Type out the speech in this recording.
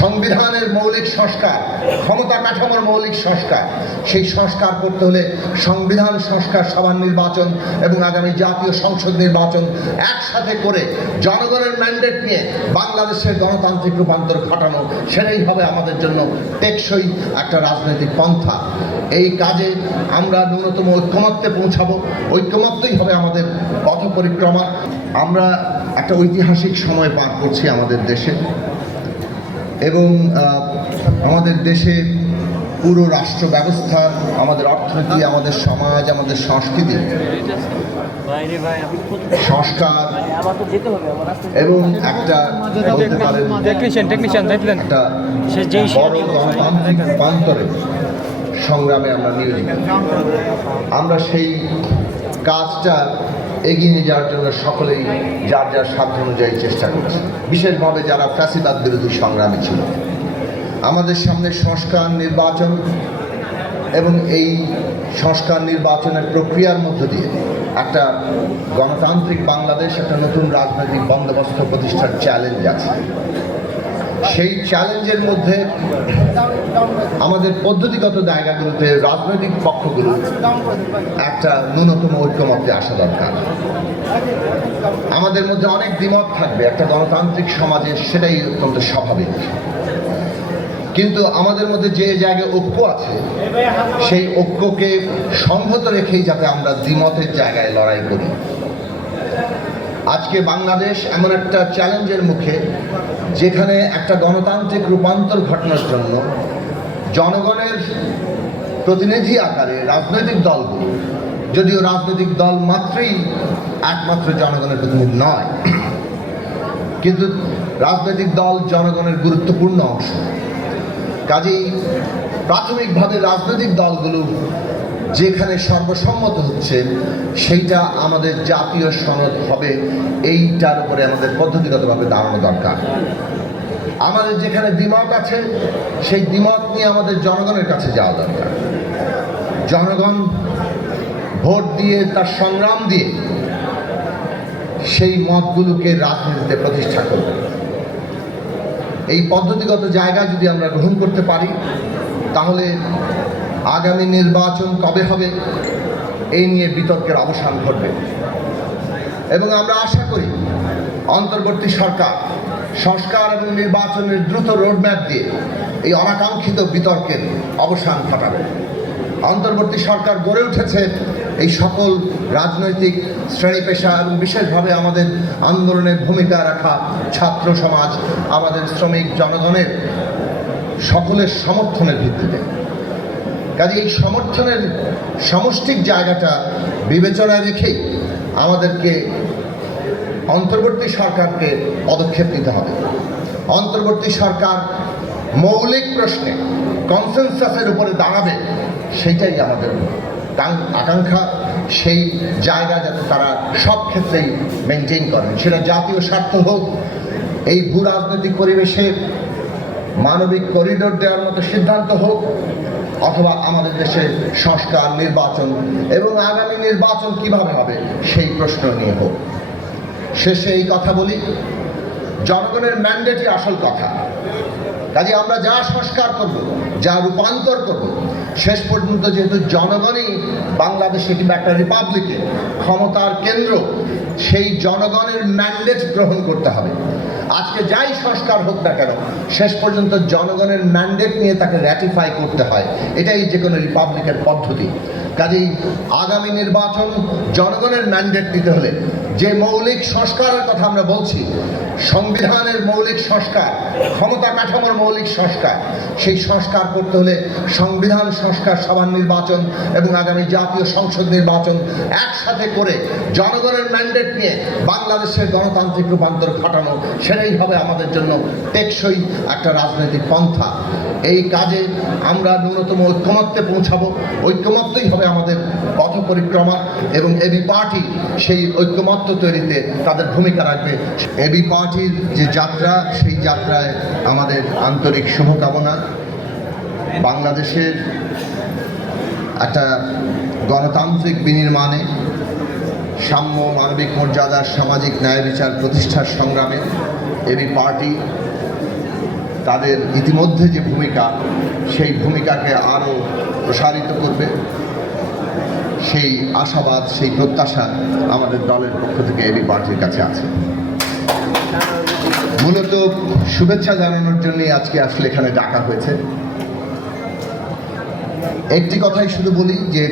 সংবিধানের মৌলিক সংস্কার, ক্ষমতা কাঠামোর মৌলিক সংস্কার, সেই সংস্কার করতে হলে সংবিধান সংস্কার সভার নির্বাচন এবং আগামী জাতীয় সংসদ নির্বাচন একসাথে করে জনগণের ম্যান্ডেট নিয়ে বাংলাদেশের গণতান্ত্রিক রূপান্তর ঘটানো, সেটাই হবে আমাদের জন্য টেকসই একটা রাজনৈতিক পন্থা। এই কাজে আমরা ন্যূনতম ঐক্যমত্যে পৌঁছাবো, ঐক্যমত্যই হবে আমাদের পথ পরিক্রমা। আমরা একটা ঐতিহাসিক সময় পার করছি আমাদের দেশে। এবং আমাদের দেশে পুরো রাষ্ট্র ব্যবস্থা আমাদের অর্থনীতি আমাদের সমাজ আমাদের সংস্কৃতি। সংস্কার এবং একটা বলতে পারেন একটা বড় রূপান্তরে সংগ্রামে আমরা নিয়োজিত। আমরা সেই কাজটা এগিয়ে নিয়ে যাওয়ার জন্য সকলেই যার যার সাধ্য অনুযায়ী চেষ্টা করছে। বিশেষভাবে যারা ফ্যাসিবাদ বিরোধী সংগ্রামী ছিল। আমাদের সামনে সংস্কার নির্বাচন এবং এই সংস্কার নির্বাচনের প্রক্রিয়ার মধ্য দিয়ে একটা গণতান্ত্রিক বাংলাদেশ, একটা নতুন রাজনৈতিক বন্দোবস্ত প্রতিষ্ঠার চ্যালেঞ্জ আছে। সেই চ্যালেঞ্জের মধ্যে আমাদের পদ্ধতিগত জায়গাগুলোতে রাজনৈতিক পক্ষগুলো একটা ন্যূনতম ঐক্যমত্যে আসা দরকার। আমাদের মধ্যে অনেক দ্বিমত থাকবে, একটা গণতান্ত্রিক সমাজে সেটাই অত্যন্ত স্বাভাবিক। কিন্তু আমাদের মধ্যে যে জায়গায় ঐক্য আছে, সেই ঐক্যকে সংহত রেখেই যাতে আমরা দ্বিমতের জায়গায় লড়াই করি। আজকে বাংলাদেশ এমন একটা চ্যালেঞ্জের মুখে যেখানে একটা গণতান্ত্রিক রূপান্তর ঘটনার জন্য জনগণের প্রতিনিধি আকারে রাজনৈতিক দলগুলো, যদিও রাজনৈতিক দল মাত্রই একমাত্র জনগণের প্রতিনিধি নয়, কিন্তু রাজনৈতিক দল জনগণের গুরুত্বপূর্ণ অংশ। কাজেই প্রাথমিকভাবে রাজনৈতিক দলগুলো যেখানে সর্বসম্মত হচ্ছে, সেইটা আমাদের জাতীয় সনদ হবে। এইটার উপরে আমাদের পদ্ধতিগতভাবে দাঁড়ানো দরকার। আমাদের যেখানে দ্বিমত আছে, সেই দ্বিমত নিয়ে আমাদের জনগণের কাছে যাওয়া দরকার। জনগণ ভোট দিয়ে, তার সংগ্রাম দিয়ে, সেই মতগুলোকে রাজনীতিতে প্রতিষ্ঠা করবে। এই পদ্ধতিগত জায়গা যদি আমরা গ্রহণ করতে পারি, তাহলে আগামী নির্বাচন কবে হবে? এই নিয়ে বিতর্কের অবসান ঘটবে। এবং আমরা আশা করি অন্তর্বর্তী সরকার, সংস্কার এবং নির্বাচনের দ্রুত রোডম্যাপ দিয়ে এই অনাকাঙ্ক্ষিত বিতর্কের অবসান ঘটাবে। অন্তর্বর্তী সরকার গড়ে উঠেছে এই সকল রাজনৈতিক শ্রেণি পেশা এবং বিশেষভাবে আমাদের আন্দোলনের ভূমিকা রাখা ছাত্র সমাজ, আমাদের শ্রমিক জনগণের সকলের সমর্থনের ভিত্তিতে। কাজে এই সমর্থনের সমষ্টিক জায়গাটা বিবেচনায় রেখেই আমাদেরকে অন্তর্বর্তী সরকারকে পদক্ষেপ নিতে হবে। অন্তর্বর্তী সরকার মৌলিক প্রশ্নে কনসেনসাসের উপরে দাঁড়াবে, সেইটাই আমাদের আকাঙ্ক্ষা। সেই জায়গা যাতে তারা সব ক্ষেত্রেই মেনটেন করেন। সেটা জাতীয় স্বার্থ হোক, এই ভূ রাজনৈতিক পরিবেশে মানবিক করিডোর দেওয়ার মতো সিদ্ধান্ত হোক অথবা আমাদের দেশে সংস্কার, নির্বাচন এবং আগামী নির্বাচন কীভাবে হবে, সেই প্রশ্ন নিয়ে হোক। শেষে এই কথা বলি, জনগণের ম্যান্ডেটই আসল কথা। কাজে আমরা যা সংস্কার করব, যা রূপান্তর করব শেষ পর্যন্ত যেহেতু জনগণই বাংলাদেশে কিংবা একটা রিপাবলিকে ক্ষমতার কেন্দ্র, সেই জনগণের ম্যান্ডেট গ্রহণ করতে হবে। আজকে যাই সংস্কার হোক না কেন, শেষ পর্যন্ত জনগণের ম্যান্ডেট নিয়ে তাকে র্যাটিফাই করতে হয়। এটাই যে কোনো রিপাবলিকের পদ্ধতি। কাজেই আগামী নির্বাচন জনগণের ম্যান্ডেট নিতে হলে যে মৌলিক সংস্কারের কথা আমরা বলছি, সংবিধানের মৌলিক সংস্কার, ক্ষমতা কাঠামোর মৌলিক সংস্কার, সেই সংস্কার করতে হলে সংবিধান সংস্কার, সভার নির্বাচন এবং আগামী জাতীয় সংসদ নির্বাচন একসাথে করে জনগণের ম্যান্ডেট নিয়ে বাংলাদেশের গণতান্ত্রিক রূপান্তর ঘটানো, সেটাই হবে আমাদের জন্য টেকসই একটা রাজনৈতিক পন্থা। এই কাজে আমরা ন্যূনতম ঐক্যমত্যে পৌঁছাবো। ঐক্যমত্যই হবে আমাদের পথ পরিক্রমা এবং এবি পার্টি সেই ঐক্যমত্য তৈরিতে তাদের ভূমিকা রাখবে। এবি পার্টির যে যাত্রা, সেই যাত্রায় আমাদের আন্তরিক শুভকামনা। বাংলাদেশের একটা গণতান্ত্রিক বিনির্মাণে সাম্য, মানবিক মর্যাদার সামাজিক ন্যায় বিচার প্রতিষ্ঠার সংগ্রামে এবি পার্টি তাদের ইতিমধ্যে যে ভূমিকা, সেই ভূমিকাকে আরও প্রসারিত করবে। সেই আশাবাদ, সেই প্রত্যাশা আমাদের দলের পক্ষ থেকে এবি পার্টির কাছে আছে। মূলত শুভেচ্ছা জানানোর জন্যই আজকে আসলে এখানে ডাকা হয়েছে। একটি কথাই শুধু বলি যে